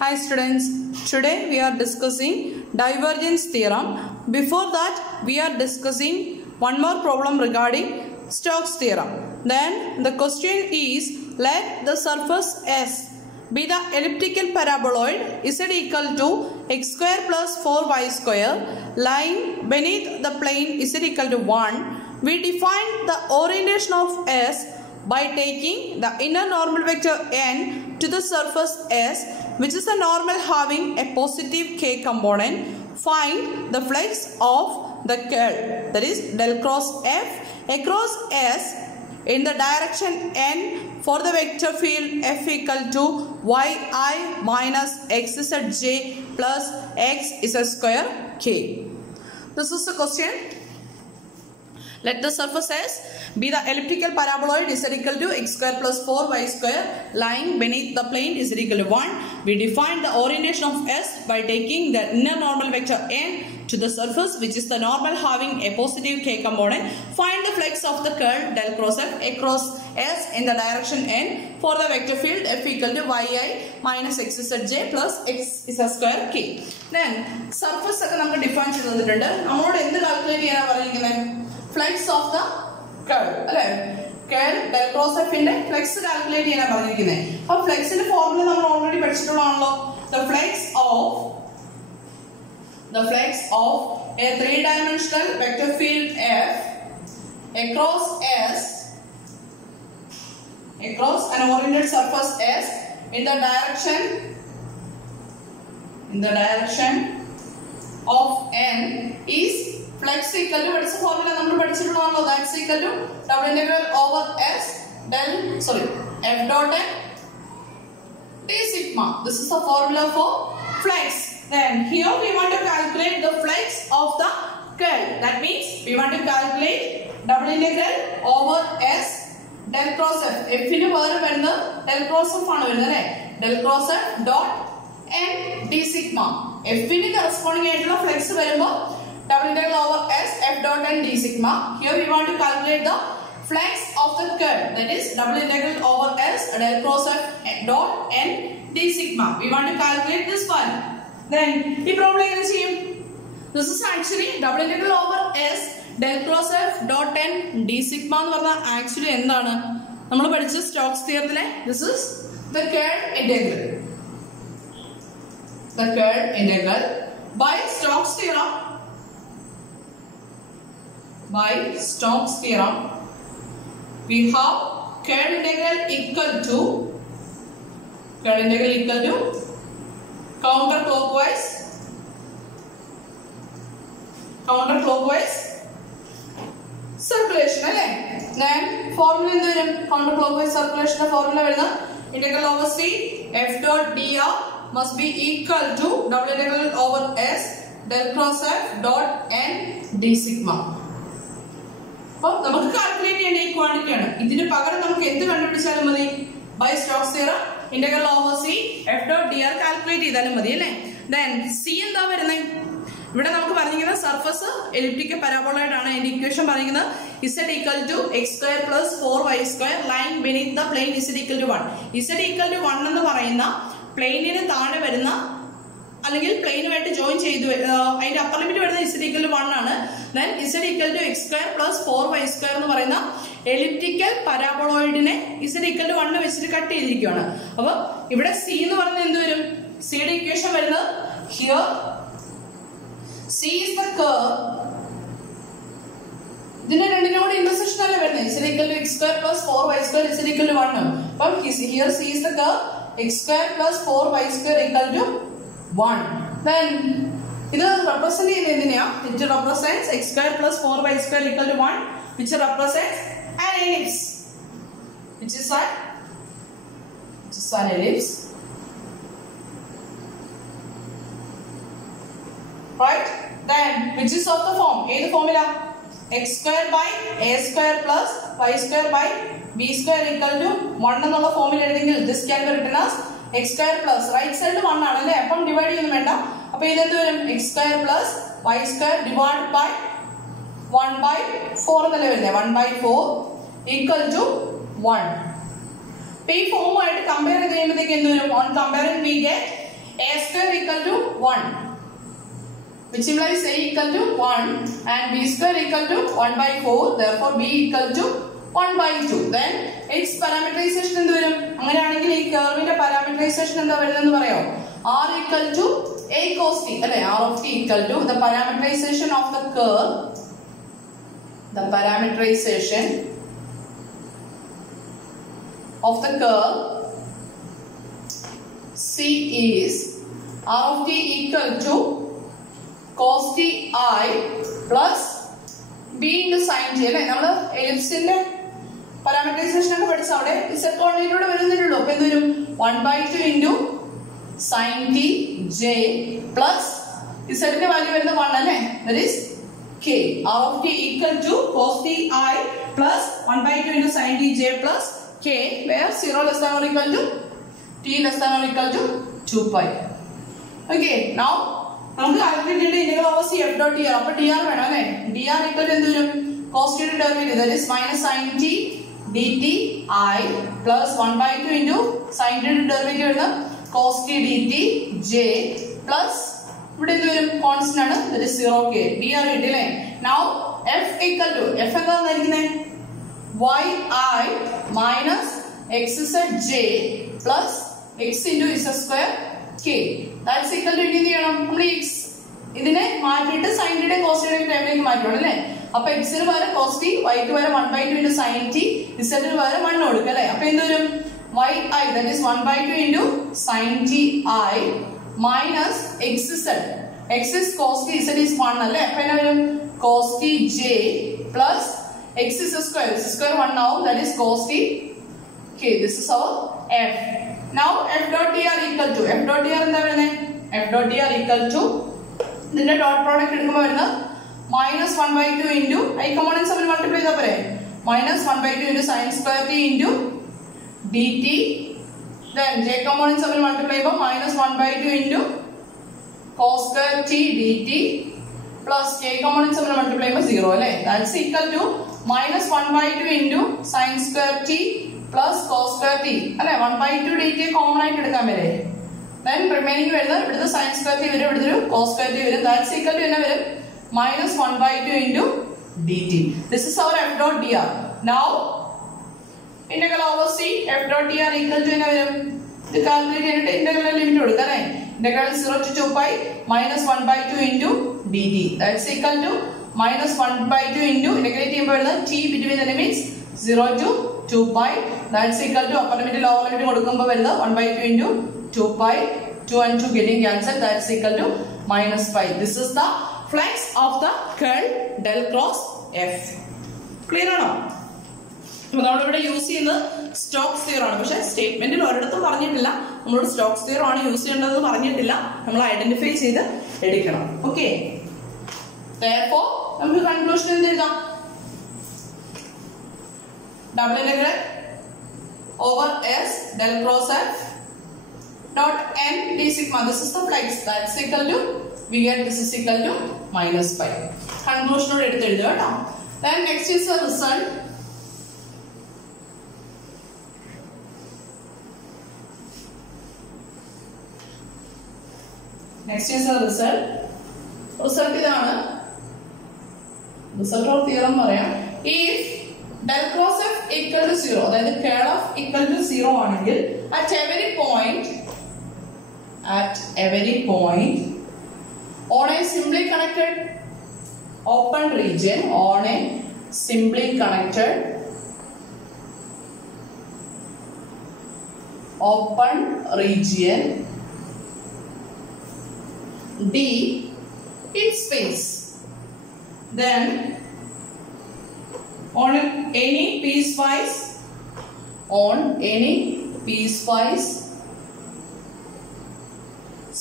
Hi students, today we are discussing divergence theorem. Before that we are discussing one more problem regarding Stokes theorem. Then the question is, let the surface S be the elliptical paraboloid Z equal to x square plus 4y square lying beneath the plane Z equal to 1. We define the orientation of S by taking the inner normal vector n to the surface S, which is a normal having a positive k component. Find the flex of the curl, that is del cross F across S in the direction n for the vector field F equal to yi minus xzj plus xz square k. This is the question. Let the surface S be the elliptical paraboloid Z equal to x square plus 4y square lying beneath the plane Z equal to 1. We define the orientation of S by taking the inner normal vector n to the surface, which is the normal having a positive k component. Find the flex of the curl del cross F across S in the direction n for the vector field F equal to yi minus xzj plus xz square k. Then surface we define flex of the curl. Curl del cross F in flex calculate cheyyana flex in formula already the flex of a three-dimensional vector field F across S, across an oriented surface S in the direction of n is flex equal to, what is the formula that's equal to double integral over S del F dot n d sigma. This is the formula for flex. Then here we want to calculate the flex of the curl. That means we want to calculate double integral over S del cross F. F in del cross F del cross F dot n d sigma. F in corresponding flex double integral over S F dot n d sigma. Here we want to calculate the flex of the curl, that is double integral over S del cross F dot n d sigma. We want to calculate this one. Then this problem this is actually double integral over S del cross F dot n d sigma actually endana Stokes theorem. This is the curl integral. The curl integral by Stokes theorem. By Stokes theorem, we have curl integral equal to counterclockwise circulation. Then formula counterclockwise circulation formula integral over C F dot dr must be equal to double integral over S del cross F dot n d sigma. Now, we calculate the quantity. By Stokes theorem, integral over C F dot dr calculate. Then C is the surface elliptical paraboloid and equation Z equal to x square plus 4y square lying beneath the plane Z equal to 1. Z equal to 1 is plane in plane join upper limit Z equal to 1 then Z equal to x square plus 4y square elliptical paraboloid Z equal to 1 which cut C C equation here C is the curve. Intersection Z equal to x square plus 4y square is equal to 1. Here C is the curve x square plus 4y square equal to 1. Then it represents x square plus 4y square equal to 1, which represents an ellipse. Which is an ellipse. Right? Then which is of the form? A the formula x square by a square plus y square by b square equal to 1 ennulla formula this can be written as x square plus right side 1 aanale appam divide cheyunu venda appo idendu varum x square plus y square divided by 1 by 4 ennalle varune 1 by 4 equal to 1. P form compare on comparing we get a square equal to 1, which implies a equal to 1 and b square equal to 1 by 4. Therefore, b equal to 1 by 2. Then its parameterization എന്ത് വരും? അങ്ങനെയാണെങ്കിൽ ഈ കർവിന്റെ parameterization എന്താ വരുന്നതെന്ന് പറയാമോ? r equal to a cos t അല്ലേ? r of t equal to the parameterization of the curve. The parameterization of the curve C is r of t equal to cos t I plus b into sin t അല്ലേ? നമ്മൾ എലിപ്സിന്റെ parameterization ഒക്കെ പഠിച്ച അവിടെ z കോർഡിനേറ്റിലൂടെ വരുന്നില്ലല്ലോ. അപ്പോൾ എന്ത് വരും? 1 by 2 into sin t j plus z ന്റെ വാല്യൂ വരുന്നത് 1 അല്ലേ? That is k. r of t equal to cos t I plus 1 by 2 into sin t j plus k, where 0 less than or equal to t less than or equal to 2 pi. Okay, now നമുക്ക് calculate ചെയ്യേണ്ട integral over c f dot dr. അപ്പോൾ dr വേണം അല്ലേ? dr equal to എന്ത് വരും? cos t യുടെ derivative, that is minus sin t dt I plus 1 by 2 into sin t യുടെ derivative വരുന്നത് cos t dt j plus ഇവിടെ എന്ത് വരും? കോൺസ്റ്റന്റ് ആണ്, that is 0k. dr കിട്ടില്ലേ? Now f equal to f എന്താ തന്നിരിക്കുന്നത്? yi minus xzj plus x into z square k. That's equal to എന്ത് ചെയ്യണം? നമ്മൾ x ഇതിനെ മാറ്റിയിട്ട് sin t യുടെ cos t യുടെ ടൈമിലേക്ക് മാറ്റണം അല്ലേ? അപ്പോൾ x ന് പകരം cos t, y ക്ക് പകരം 1 by 2 into sin t, z ന് പകരം 1 കൊടുക്കുക അല്ലേ? അപ്പോൾ എന്ത് വരും? yi, that is 1 by 2 into sin t I minus xz. x is cos t, z is 1 അല്ലേ? അപ്പോൾ എന്നാ വരും? cos t j plus x is square, x square 1 now, that is cos t k. This is our f. Now f dot dr equal to, f dot dr എന്താ വരുന്നത്? f dot dr equal to ഇതിന്റെ dot product എടുക്കുമ്പോൾ വരുന്നത് minus 1 by 2 into i components തമ്മിൽ multiply ചെയ്താൽ പോരെ? minus 1 by 2 into sin square t into dt. Then j components തമ്മിൽ multiply ചെയ്യുമ്പോൾ minus 1 by 2 into cos square t dt plus k components തമ്മിൽ multiply ചെയ്യുമ്പോൾ 0 അല്ലേ? That's equal to minus 1 by 2 into sin square t plus cos square t അല്ലേ? 1 by 2 dt common ആയിട്ട് എടുക്കാൻ വരെ. Then remaining വരുന്നത് ഇവിടുത്തെ sin square t വരും, ഇവിടുത്തെ ഒരു cos square t വരും. That's equal to എന്നാ വരും? minus 1 by 2 into dt. This is our f dot dr. Now integral over c f dot dr equal to എന്നാ വരും? ഇത് കാൽക്കുലേറ്റ് ചെയ്തിട്ട് ഇന്റഗ്രൽ ലിമിറ്റ് കൊടുക്കുക അല്ലേ? integral 0 to 2 pi minus 1 by 2 into dt. That's equal to minus 1 by 2 into integrate ചെയ്യുമ്പോൾ വരുന്നത് t between the limits 0 to 2 pi. That's equal to upper limit lower limit കൊടുക്കുമ്പോൾ വരുന്നത് 1 by 2 into 2 pi. 2 and 2 getting cancelled. That's equal to minus pi. This is the flux of the curl del cross f. Clear ആണോ? അപ്പോൾ നമ്മളിവിടെ use ചെയ്യുന്നത് Stokes theorem ആണ്. പക്ഷേ സ്റ്റേറ്റ്മെന്റിൽ ഒരിടത്തും പറഞ്ഞിട്ടില്ല നമ്മളോട് സ്റ്റോക്സ് തിയറം ആണ് യൂസ് ചെയ്യേണ്ടതെന്ന് പറഞ്ഞിട്ടില്ല. നമ്മൾ ഐഡന്റിഫൈ ചെയ്ത് എടുക്കണം. ഓക്കെ, therefore നമുക്ക് കൺക്ലൂഷൻ എന്ത് എഴുതാം? Double integral over s del cross f dot n d sigma. This is the flux. That's equal to, we get this is equal to minus pi. കൺക്ലൂഷനോട് എടുത്ത് എഴുതുക കേട്ടോ. Then next is the result. Next is the result. Result ഇതാണ്. Result of theorem പറയാം. If del cross f equal to 0, അതായത് curl of equal to 0 ആണെങ്കിൽ at every point on a simply connected open region, on a simply connected open region D in space, then on any piecewise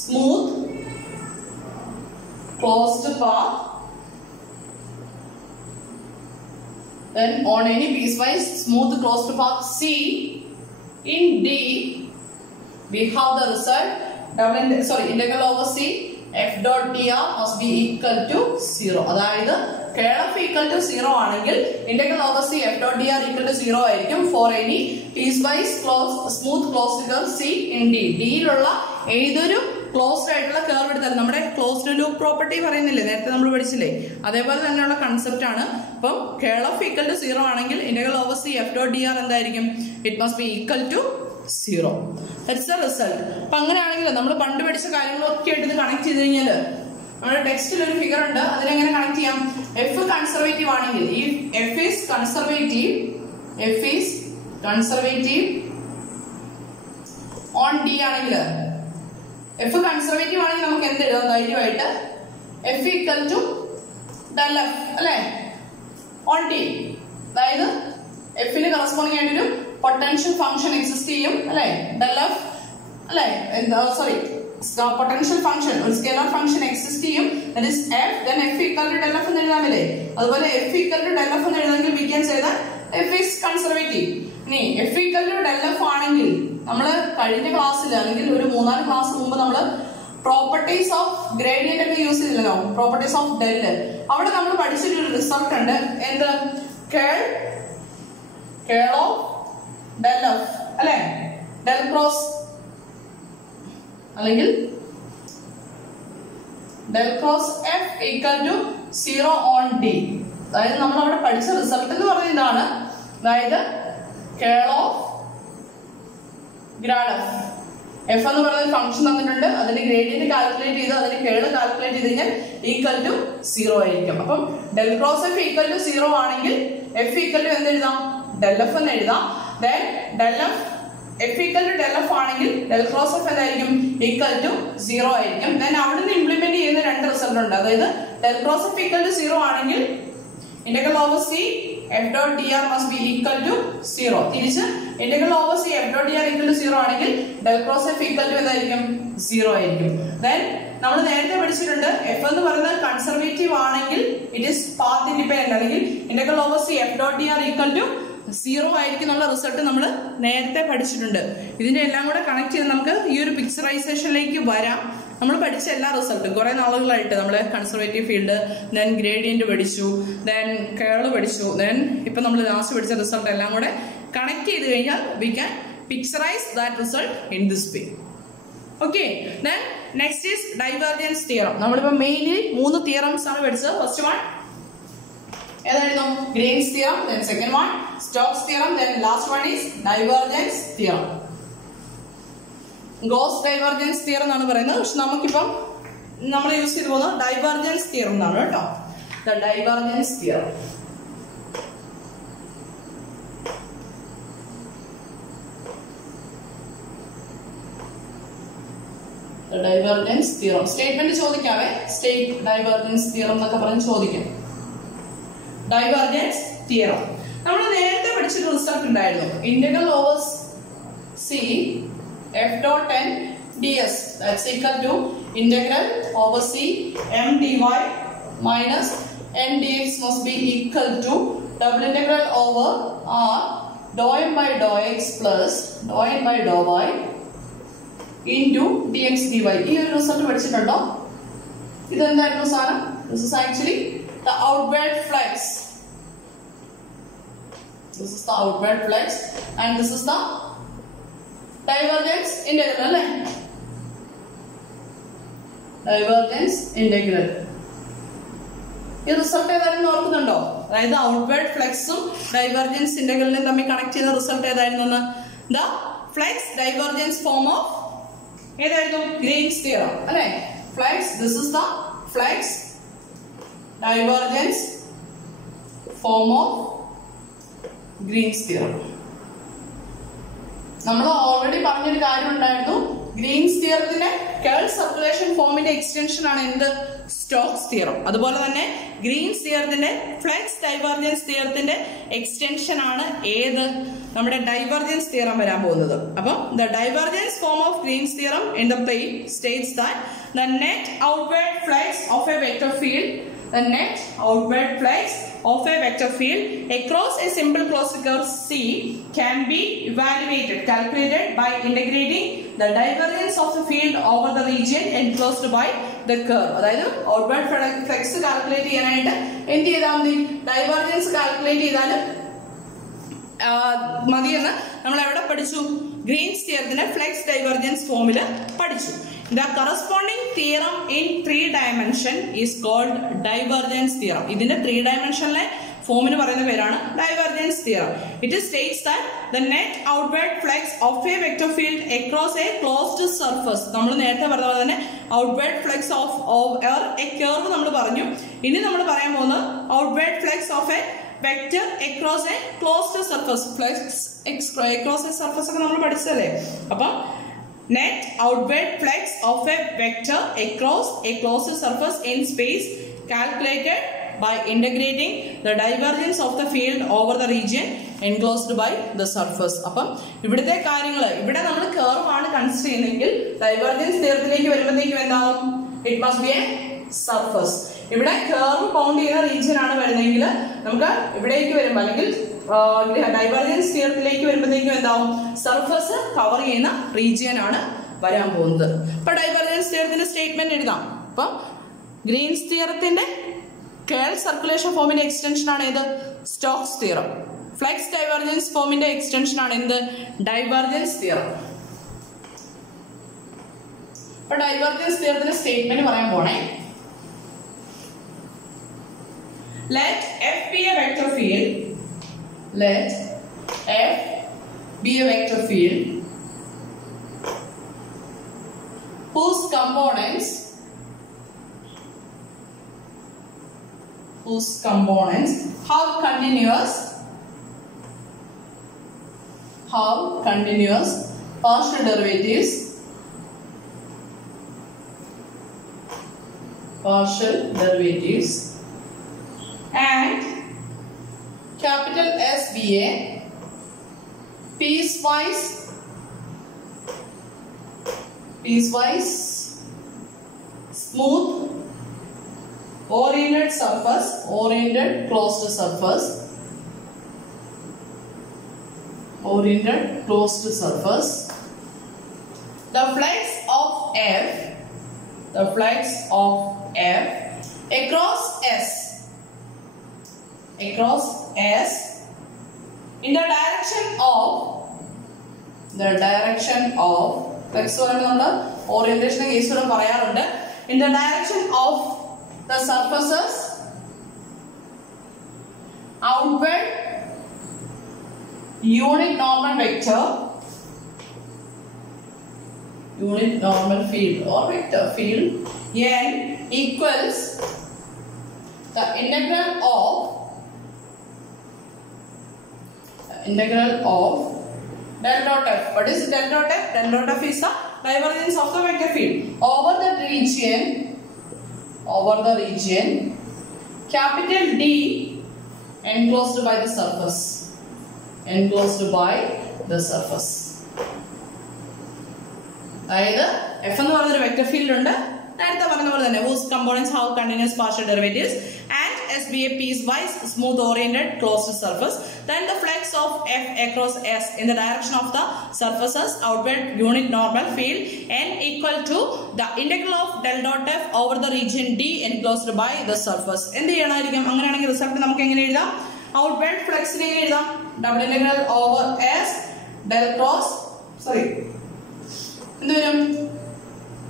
smooth closed path, then on any piecewise smooth closed path C in D, we have the result integral over C f dot dr must be equal to 0. അതായത് curl of equal to 0 ആണെങ്കിൽ integral over C f dot dr equal to 0 ആയിരിക്കും for any piecewise smooth closed curve C in D. D യിലുള്ള ഏതൊരു closed ആയിട്ടുള്ള curve എടുത്താൽ നമ്മുടെ closed loop property പറയുന്നില്ലേ, നേരത്തെ നമ്മൾ പഠിച്ചില്ലേ, അതേപോലെ തന്നെയുള്ള കൺസെപ്റ്റ് ആണ്. അപ്പം കേൾ ഓഫ് ഈക്വൽ ടു 0 ആണെങ്കിൽ integral over C F dot D R എന്തായിരിക്കും? It must be equal to 0. That's the result. അപ്പൊ അങ്ങനെയാണെങ്കിൽ നമ്മൾ പണ്ട് പഠിച്ച കാര്യങ്ങളൊക്കെ ആയിട്ട് ഇത് കണക്ട് ചെയ്ത് കഴിഞ്ഞാൽ നമ്മുടെ ടെക്സ്റ്റിൽ ഒരു ഫിഗർ ഉണ്ട്, അതിനെങ്ങനെ കണക്ട് ചെയ്യാം? എഫ് കൺസർവേറ്റീവ് ആണെങ്കിൽ, ഈ F is conservative on D ആണെങ്കിൽ, എഫ് കൺസർവേറ്റീവ് ആണെങ്കിൽ നമുക്ക് എന്ത് എഴുതാം ധൈര്യമായിട്ട്? F equal to del F അല്ലെ ഓൺ ഡി. അതായത് എഫിന് കറസ്പോണ്ടിങ് ആയിട്ടൊരു പൊട്ടൻഷ്യൽ ഫംഗ്ഷൻ എക്സിസ്റ്റ് ചെയ്യും അല്ലെ, ഡെൽ എഫ് അല്ലെ, സോറി പൊട്ടൻഷ്യൽ ഫംഗ്ഷൻ, ഒരു സ്കെയിലർ ഫംഗ്ഷൻ എക്സിസ്റ്റ് ചെയ്യും, that is F, then F equal to del F എന്ന് എഴുതാമല്ലേ. അതുപോലെ F equal to del F എന്ന് എഴുതാമെങ്കിൽ we can say that F is conservative. ഇനി F equal to del F ആണെങ്കിൽ നമ്മൾ കഴിഞ്ഞ ക്ലാസ്സിൽ അല്ലെങ്കിൽ ഒരു 3-4 ക്ലാസ് മുമ്പ് നമ്മൾ പ്രോപ്പർട്ടീസ് ഓഫ് ഗ്രേഡിയന്റ് ഒക്കെ യൂസ് ചെയ്തില്ലല്ലോ, പ്രോപ്പർട്ടീസ് ഓഫ് ഡെൽ. അവിടെ നമ്മൾ പഠിച്ചിട്ടൊരു റിസൾട്ട് ഉണ്ട്, എന്ത്? കേൾ ഓഫ് ഡെൽ എഫ് അല്ലെ, ഡെൽ ക്രോസ് അല്ലെങ്കിൽ del cross F equal to 0 on D. അതായത് നമ്മൾ അവിടെ പഠിച്ച റിസൾട്ട് എന്ന് പറഞ്ഞ ഇതാണ്. അതായത് curl of grad F, F എന്ന് പറയുന്ന ഫംഗ്ഷൻ തന്നിട്ടുണ്ട്, അതിന്റെ ഗ്രേഡിയന്റ് കാൽക്കുലേറ്റ് ചെയ്ത് അതിന്റെ കേള് കാൽക്കുലേറ്റ് ചെയ്ത് കഴിഞ്ഞാൽ ഈക്വൽ ടു 0 ആയിരിക്കും. അപ്പം del cross F equal to 0 ആണെങ്കിൽ എഫ് ഈക്വൽ ടു എന്ത് എഴുതാം? ഡെൽ എഫ് എന്ന് എഴുതാം. Then del F F equal to del F ആണെങ്കിൽ ഡെൽ ക്രോസ് എഫ് എന്തായിരിക്കും? ഈക്വൽ ടു 0 ആയിരിക്കും. ദെൻ അവിടെ നിന്ന് ഇംപ്ലിമെന്റ് ചെയ്യുന്ന 2 റിസൾട്ട് ഉണ്ട്. അതായത് del cross F equal to 0 ആണെങ്കിൽ integral over C F dot D R must be equal to 0. തിരിച്ച് integral over C F dot D R equal to 0 ആണെങ്കിൽ del cross F equal to എന്തായിരിക്കും? 0 ആയിരിക്കും. Then നമ്മൾ നേരത്തെ പഠിച്ചിട്ടുണ്ട്, F എന്ന് പറയുന്നത് കൺസർവേറ്റീവ് ആണെങ്കിൽ ഇറ്റ് ഈസ് പാത്ത് ഇൻഡിപെൻഡന്റ്, അല്ലെങ്കിൽ integral over C F dot D R equal to 0 ആയിരിക്കും എന്നുള്ള റിസൾട്ട് നമ്മൾ നേരത്തെ പഠിച്ചിട്ടുണ്ട്. ഇതിന്റെ എല്ലാം കൂടെ കണക്ട് ചെയ്ത് നമുക്ക് ഈ ഒരു പിക്ചറൈസേഷനിലേക്ക് വരാം. നമ്മൾ പഠിച്ച എല്ലാ റിസൾട്ടും കുറെ നാളുകളായിട്ട് നമ്മൾ കൺസർവേറ്റീവ് ഫീൽഡ്, ദെൻ ഗ്രേഡിയന്റ് പഠിച്ചു, ദെൻ കേള് പഠിച്ചു, ദെൻ ഇപ്പൊ നമ്മൾ ലാസ്റ്റ് പഠിച്ച റിസൾട്ട് എല്ലാം കൂടെ കണക്ട് ചെയ്ത് കഴിഞ്ഞാൽ we can picturize that result in this way. Okay, then next is divergence theorem. നമ്മളിപ്പോ മെയിൻലി 3 തിയറംസ് ആണ് പഠിച്ചത്. ഫസ്റ്റ് വൺ ഏതായിരുന്നു? Green's theorem, then second one Stokes theorem, then last one is divergence theorem. Gauss divergence theorem എന്നാണ് പറയുന്നത്, പക്ഷെ നമുക്കിപ്പം നമ്മൾ use ചെയ്ത് പോകുന്നത് ഡൈവേർജൻസ് തിയറം എന്നാണ് കേട്ടോ. The divergence theorem. Divergence theorem statement ചോദിക്കാവേ, സ്റ്റേറ്റ് ഡൈവേർജൻസ് തിയറം എന്നൊക്കെ പറഞ്ഞ് ചോദിക്കാം. ഡൈവേർജൻസ് തിയറം നമ്മൾ നേരത്തെ പഠിച്ചൊരു റിസൾട്ട് ഉണ്ടായിരുന്നു, integral over C F dot N D S that's equal to integral over C M D Y minus N D X must be equal to double integral over R do N by Dr X plus Dr N by do Y into D X D Y. ഈ ഒരു റിസൾട്ട് പഠിച്ചിട്ടുണ്ടോ? ഇതെന്തായിരുന്നു സാധനം? This is actually the outward flux. This is the outward flux and this is the divergence integral. Divergence integral. ഈ result ഏതായിരുന്നു ഓർക്കുന്നുണ്ടോ? അതായത് ഔട്ട്വേർഡ് ഫ്ലക്സും ഡൈവർജൻസ് ഇന്റഗ്രലിനും തമ്മിൽ കണക്ട് ചെയ്യുന്ന റിസൾട്ട് ഏതായിരുന്നു? The flux divergence form of ഏതായിരുന്നു? ഗ്രീൻസ് തിയറം അല്ലെ. Flux, this is the flux divergence form of Green's theorem. നമ്മൾ ഓൾറെഡി പറഞ്ഞൊരു കാര്യം ഉണ്ടായിരുന്നു, ഗ്രീൻസ് തിയറത്തിന്റെ കേൾ സർക്കുലേഷൻ ഫോമിന്റെ എക്സ്റ്റൻഷൻ ആണ് എന്ത്? Stokes theorem. അതുപോലെ തന്നെ ഗ്രീൻസ് തിയറത്തിന്റെ ഫ്ലക്സ് ഡൈവർജൻസ് തിയറത്തിന്റെ എക്സ്റ്റൻഷൻ ആണ് ഏത്? നമ്മുടെ ഡൈവർജൻസ് തിയറം വരാൻ പോകുന്നത്. അപ്പം the divergence form of Green's theorem in the plane states that the net outward flux of A vector field, the net outward flux of a vector field across a simple closed curve C can be calculated by integrating the divergence of the field over the region enclosed by the curve. അതായത് outward flux calculate ചെയ്യാനായിട്ട് എന്ത് ചെയ്താൽ മതി? Divergence calculate ചെയ്താൽ മതിയെന്ന് നമ്മൾ എവിടെ പഠിച്ചു? ഗ്രീൻസ് തിയറത്തിന്റെ ഫ്ലെക്സ് ഡൈവർജൻസ് ഫോമിൽ പഠിച്ചു. The corresponding theorem in 3 dimension is called divergence theorem. ഇതിന്റെ 3 dimensionലെ ഫോമിന് പറയുന്ന പേരാണ് divergence theorem. It states that the net outward flux of a vector field across a closed surface. നമ്മൾ നേരത്തെ പറഞ്ഞ പോലെ തന്നെ outward flux of a curve നമ്മൾ പറഞ്ഞു. ഇനി നമ്മൾ പറയാൻ പോകുന്നത് outward flux of a vector across a closed surface. Flux across a surface ഒക്കെ നമ്മൾ പഠിച്ചതല്ലേ. അപ്പം net outward flux of a vector across a closed surface in space calculated by integrating the divergence of the field over the region enclosed by the surface. അപ്പം ഇവിടുത്തെ കാര്യങ്ങൾ ഇവിടെ നമ്മൾ curve ആണ് consider ചെയ്യുന്നതെങ്കിൽ ഡൈവർജൻസ് തിയറത്തിലേക്ക് വരുമ്പോഴത്തേക്കും എന്താവും? It must B A surface. ഇവിടെ കർവ് ബൗണ്ട് ചെയ്യുന്ന റീജിയൻ ആണ് വരുന്നതെങ്കിൽ നമുക്ക് ഇവിടേക്ക് വരുമ്പോൾ അല്ലെങ്കിൽ ഡൈവർജൻസ് തിയറത്തിലേക്ക് വരുമ്പോഴത്തേക്കും എന്താവും? സർഫസ് കവർ ചെയ്യുന്ന റീജിയൻ ആണ് വരാൻ പോകുന്നത്. അപ്പൊ ഡൈവർജൻസ് തിയറത്തിന്റെ സ്റ്റേറ്റ്മെന്റ് എഴുതാം. അപ്പൊ ഗ്രീൻസ് തിയറത്തിന്റെ കേൾ സർക്കുലേഷൻ ഫോമിന്റെ എക്സ്റ്റൻഷൻ ആണ് ഏത്? Stokes theorem. ഫ്ലെക്സ് ഡൈവർജൻസ് ഫോമിന്റെ എക്സ്റ്റൻഷൻ ആണ് എന്ത്? Divergence theorem. അപ്പൊ ഡൈവർജൻസ് തിയറത്തിന്റെ സ്റ്റേറ്റ്മെന്റ് പറയാൻ പോണേ. Let F be a vector field. Let F be a vector field whose components have continuous partial derivatives and capital S be a piecewise smooth oriented closed surface. The flux of F across S in the direction of flux orientation case പറയാറുണ്ട്. In the direction of the surfaces outward unit normal field or vector field n equals the integral of del dot f. What is del dot f? Del dot f is the divergence of the vector field over the region capital D enclosed by the surface. അതായത് F എന്ന് പറയുന്ന ഒരു vector field ഉണ്ട്. നേരത്തെ പറഞ്ഞ പോലെ തന്നെ whose components have continuous partial derivatives and S be a piecewise smooth oriented closed surface. Then the flux of F across S in the direction of the surfaces outward unit normal field n equal to the integral of del dot F over the region D enclosed by the surface. എന്ത് ചെയ്യണമായിരിക്കും? അങ്ങനെയാണെങ്കിൽ result നമുക്ക് എങ്ങനെ എഴുതാം? outward flux നെ എഴുതാം. double integral over S del cross എന്ത് വരും?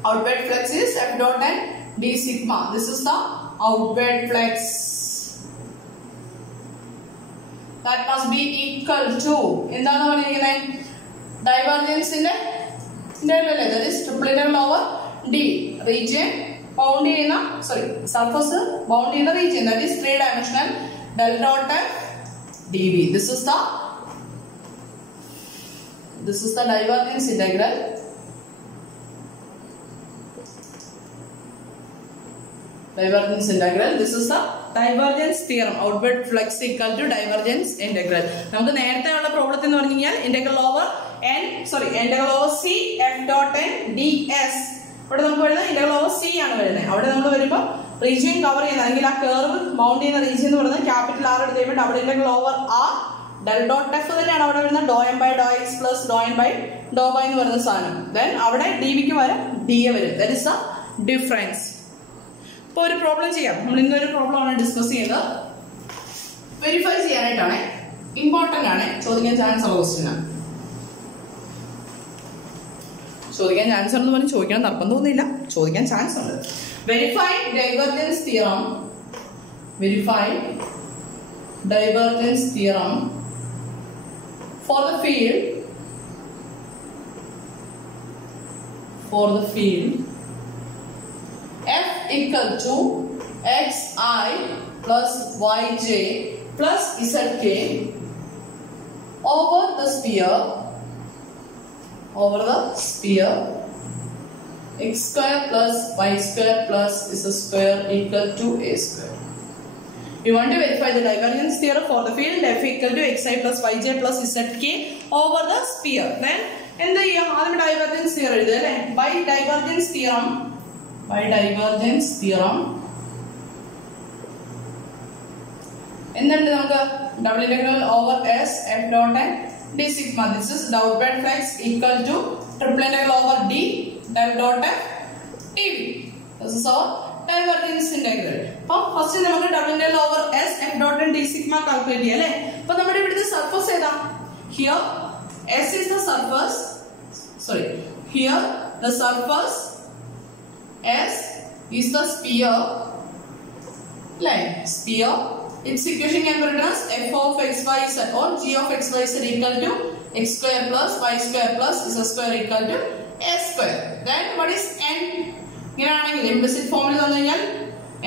outward flux is F dot n d sigma. This is the outward flux. That must be equal to എന്താണ് പറഞ്ഞിരിക്കുന്നത്? divergence in the that is triple integral over D region bound ചെയ്യുന്ന surface bound ചെയ്യുന്ന region, that is 3-dimensional del dot F dV. This is the divergence integral. This is the divergence theorem. Outward flux equal to divergence integral. നമുക്ക് നേരത്തെ ഉള്ള പ്രോബ്ലത്തിൽ എന്ന് പറഞ്ഞു കഴിഞ്ഞാൽ integral over C F dot n ds. ഇവിടെ നമുക്ക് വരുന്നത് integral over C ആണ് വരുന്നത്. അവിടെ നമ്മൾ വരുമ്പോൾ റീജിയൻ കവർ ചെയ്യുന്ന അല്ലെങ്കിൽ ആ കർവ് മൗണ്ട് ചെയ്യുന്ന റീജിയൻ എന്ന് പറയുന്നത് ക്യാപിറ്റൽ R എടുത്ത് കഴിയുമ്പോൾ double integral over R del dot f തന്നെയാണ് അവിടെ വരുന്നത്. Doh M by Dr X plus Dr N by doh by എന്ന് പറയുന്ന സാധനം. ദെൻ അവിടെ dv ക്ക് വരും dA വരും. That is A difference. ഇപ്പോൾ ഒരു പ്രോബ്ലം ചെയ്യാം. നമ്മൾ ഇന്നൊരു പ്രോബ്ലം ആണ് ഡിസ്കസ് ചെയ്യുന്നത്. വെരിഫൈ ചെയ്യാനായിട്ടാണ്, ഇമ്പോർട്ടൻ്റ് ആണ്, ചോദിക്കാൻ ചാൻസ് ഉള്ള ക്വസ്റ്റ്യൻ ആണ്. ചോദിക്കാൻ ചാൻസ് ഉണ്ടെന്ന് പറഞ്ഞ് ചോദിക്കണം നിർബന്ധമൊന്നുമില്ല, ചോദിക്കാൻ ചാൻസ് ഉണ്ട്. Verify divergence theorem, verify divergence theorem for the field f equal to xi plus yj plus zk over the sphere x square plus y square plus z square equal to a square. We want to verify the divergence theorem for the field f equal to xi plus yj plus zk over the sphere. Then in the divergence theorem, by divergence theorem in the double integral over s f dot n d sigma, this is downward flux equal to triple integral over d del dot f dv. This is our divergence integral. First we will double integral over s f dot n d sigma calculate cheyale. Appo nammade ivide surface edha, here s is the surface, here the surface, s is the sphere, its equation can be written as f of xyz or g of xyz equal to x square plus y square plus z square equal to a square. Then what is n? Implicit formula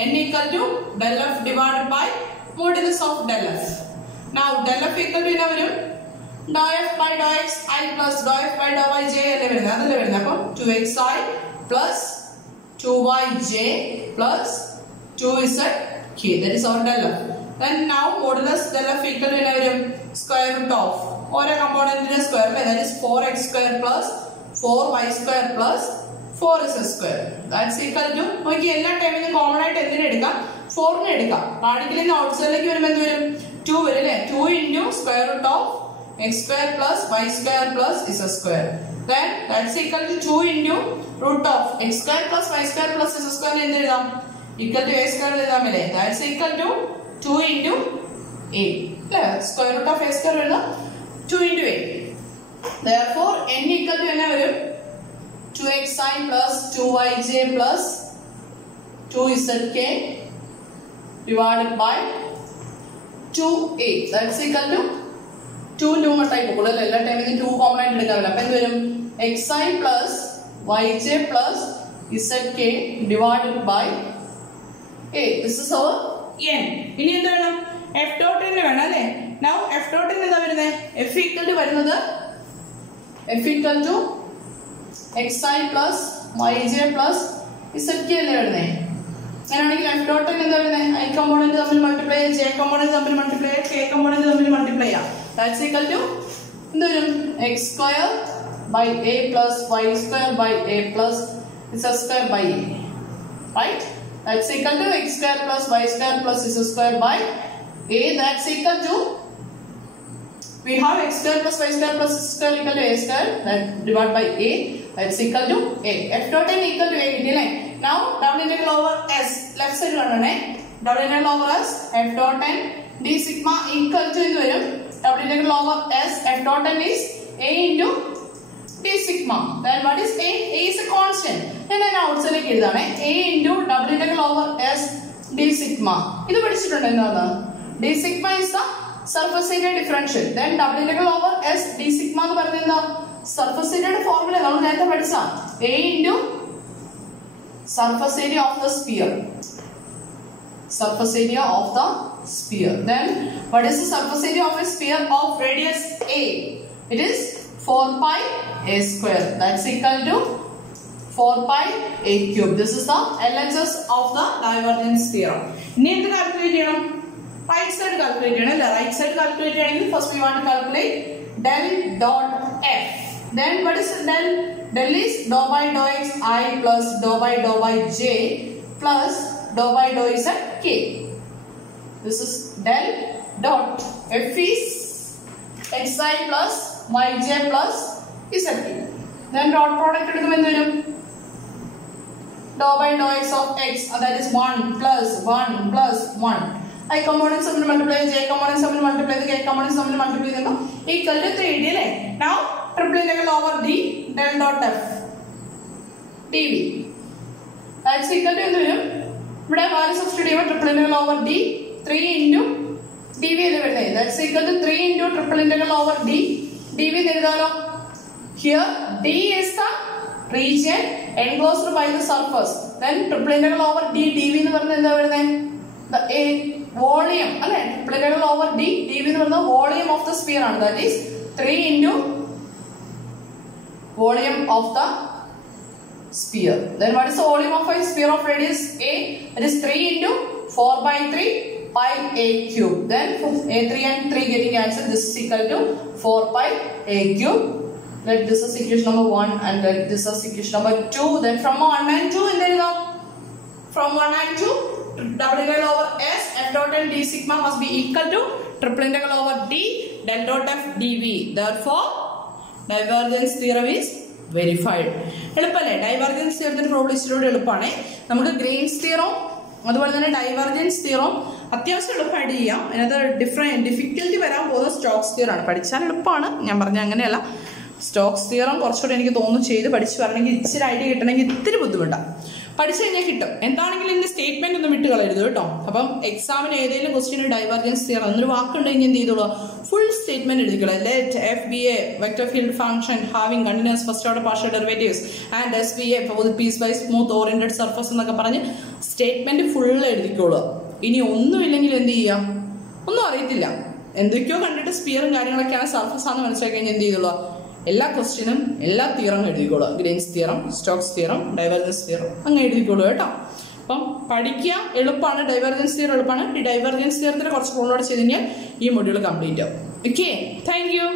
n equal to del f divided by modulus of del f. Now del f equal to dou f by dou x I plus dou f by dou y j 2xi plus 2yj plus 2z k, that is our del f. Then now modulus del f equal to square root of or a component in a square, that is 4x square plus 4y square plus 4z square. That's equal to, okay, all time in the common item 4 radically in the outside like 2 into square root of x square plus y square plus z square. Then that's equal to 2 into root of x square plus y square plus z square equal to a square. That's equal to 2 into a. Square root of a square 2 into a. Therefore n equal to 2xi plus 2yj plus 2zk divided by 2a. That's equal to 2 multiply all time in 2 component xi plus yj plus zk divided by a. This is our n. F dot n. Now f dot n f equal to xi plus yj plus zk. F dot n I component multiply, j component multiply, k component multiply. That's equal to x square by a plus y square by a plus z square by a. Right? That's equal to x square plus y square plus z square by a. That's equal to, we have x square plus y square plus z square equal to a square, that divided by a. That's equal to a. F dot n equal to a. Now double integral over s, left side double integral over s f dot n d sigma equal to double integral over s f dot n is a into d sigma. Then what is a? A is a constant. Then outside a into double integral over s d sigma. This is d sigma is the surface area differential. Then double integral over s d sigma is the surface area formula. A into surface area of the sphere. Surface area of the sphere. Then what is the surface area of a sphere of radius a? It is 4 pi a square. That's equal to 4 pi a cube. This is the LHS of the divergence theorem. Need to calculate right side calculate. Right side calculate. First we want to calculate del dot f. Then what is del? Del is dou by dou x I plus dou by dou y j plus dou by dou z k. This is del dot f is xi plus yj plus zk. Then dot product dou by dou x of x, that is 1 plus 1 plus 1. I components multiply, j components multiply, k components multiply equal to 3d. Now triple integral over d del dot f. dv. That's equal to എന്ത് വരും? ഇവിടെ value substitute ചെയ്യുമ്പോൾ triple integral over d 3 into dv എന്ന് വരുന്നത്. That's equal to 3 into triple integral over d dv എന്ന് എഴുതാലോ. Here d is the region enclosed by the surface. Then triple integral over d dv എന്ന് പറയുന്നത് എന്താ വരുന്നത്? The volume അല്ലേ? triple integral over d dv എന്ന് പറയുന്നത് volume of the sphere ആണ്. That is 3 into volume of the sphere. Then what is the volume of a sphere of radius a? It is 3 into 4 by 3 pi a cube. Then a3 and 3 getting cancelled. This is equal to 4 pi a cube. Let this is equation number 1 and then this is equation number 2. Then from 1 and 2 in there now. From 1 and 2, double integral over s f dot and d sigma must be equal to triple integral over d del dot f dv. Therefore, divergence theorem is verified. എളുപ്പമല്ലേ? Divergence തിയറത്തിന്റെ problem ഇച്ചിരി എളുപ്പമാണ്. നമുക്ക് grains theorem അതുപോലെ തന്നെ divergence theorem അത്യാവശ്യം എളുപ്പമായിട്ട് ചെയ്യാം. അതിനകത്ത് ഡിഫിക്കൽറ്റി വരാൻ പോകുന്നത് സ്റ്റോക്സ് തിയറാണ്. പഠിച്ചാൽ എളുപ്പമാണ്, ഞാൻ പറഞ്ഞ അങ്ങനെയല്ല. സ്റ്റോക്സ് തിയറം കുറച്ചുകൂടെ എനിക്ക് തോന്നുന്നു ചെയ്ത് പഠിച്ചു വരണമെങ്കിൽ ഇച്ചിരി ഐഡിയ കിട്ടണമെങ്കിൽ ഇത്തിരി ബുദ്ധിമുട്ടാണ്. പഠിച്ചു കഴിഞ്ഞാൽ കിട്ടും. എന്താണെങ്കിലും ഇതിന്റെ സ്റ്റേറ്റ്മെന്റ് ഒന്നും വിട്ട് കളയരുത് കേട്ടോ. അപ്പം എക്സാമിന് ഏതെങ്കിലും ക്വസ്റ്റ്യൻ ഡൈവർജൻസ് തിയറം എന്നൊരു വാക്കുണ്ട് കഴിഞ്ഞാൽ എന്ത് ചെയ്തോളൂ, ഫുൾ സ്റ്റേറ്റ്മെന്റ് എഴുതിക്കോളൂ. Let F be a vector field function having continuous first order partial derivatives and S be a piece by smooth oriented surface എന്നൊക്കെ പറഞ്ഞ് സ്റ്റേറ്റ്മെന്റ് ഫുൾ എഴുതിക്കോളൂ. ഇനി ഒന്നുമില്ലെങ്കിൽ എന്ത് ചെയ്യാം, ഒന്നും അറിയത്തില്ല, എന്തൊക്കെയോ കണ്ടിട്ട് സ്പിയറും കാര്യങ്ങളൊക്കെയാണ് സർഫസ് ആണെന്ന് മനസ്സിലാക്കി കഴിഞ്ഞാൽ എന്ത് ചെയ്തോളൂ, എല്ലാ ക്വസ്റ്റ്യനും എല്ലാ തിയറും എഴുതിക്കോളൂ. Green's theorem, Stokes theorem, divergence theorem അങ്ങനെ എഴുതിക്കോളൂ കേട്ടോ. അപ്പം പഠിക്കുക എളുപ്പമാണ്, ഡൈവർജൻസ് തിയറം എളുപ്പമാണ്. ഈ ഡൈവർജൻസ് തിയറത്തിന് കുറച്ച് ഫോളോ ചെയ്ത് കഴിഞ്ഞാൽ ഈ മൊഡ്യൂൾ കംപ്ലീറ്റ് ആവും. Okay, thank you.